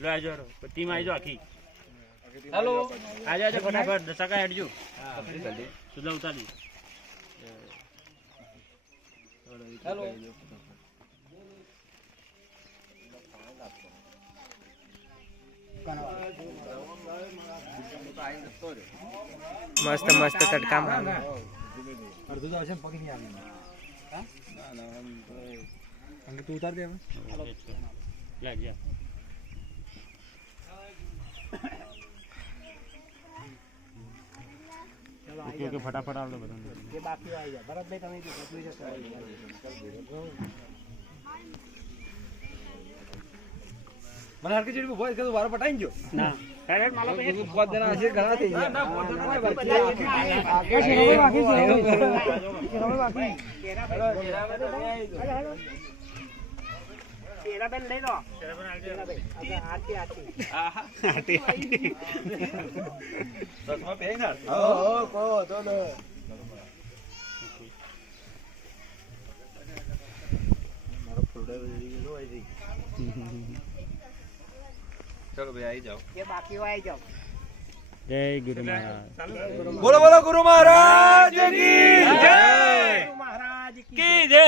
લો આજો ટીમ આજો આખી. હેલો. આજે આજે ફટાફટ. દસકા હેડજો. સુધા ઉતારી. હેલો. મસ્ત મસ્ત તડકા અડધું તો આવશે પગ નહીં આવે તું ઉતાર દે હવે. લે. જા ઓકે ઓકે ફટાફટ આવડો બધા મને હરકી ચીડી ભોય કીધું વારો પટાઈ ગયો ના હેડ માલો પછી પાંચ જણા હશે ઘણા થઈ ગયા ચલો ભાઈ આવી જાઓ જય ગુરુ મહારાજ બોલો બોલો ગુરુ મહારાજ કી જય. કી જય!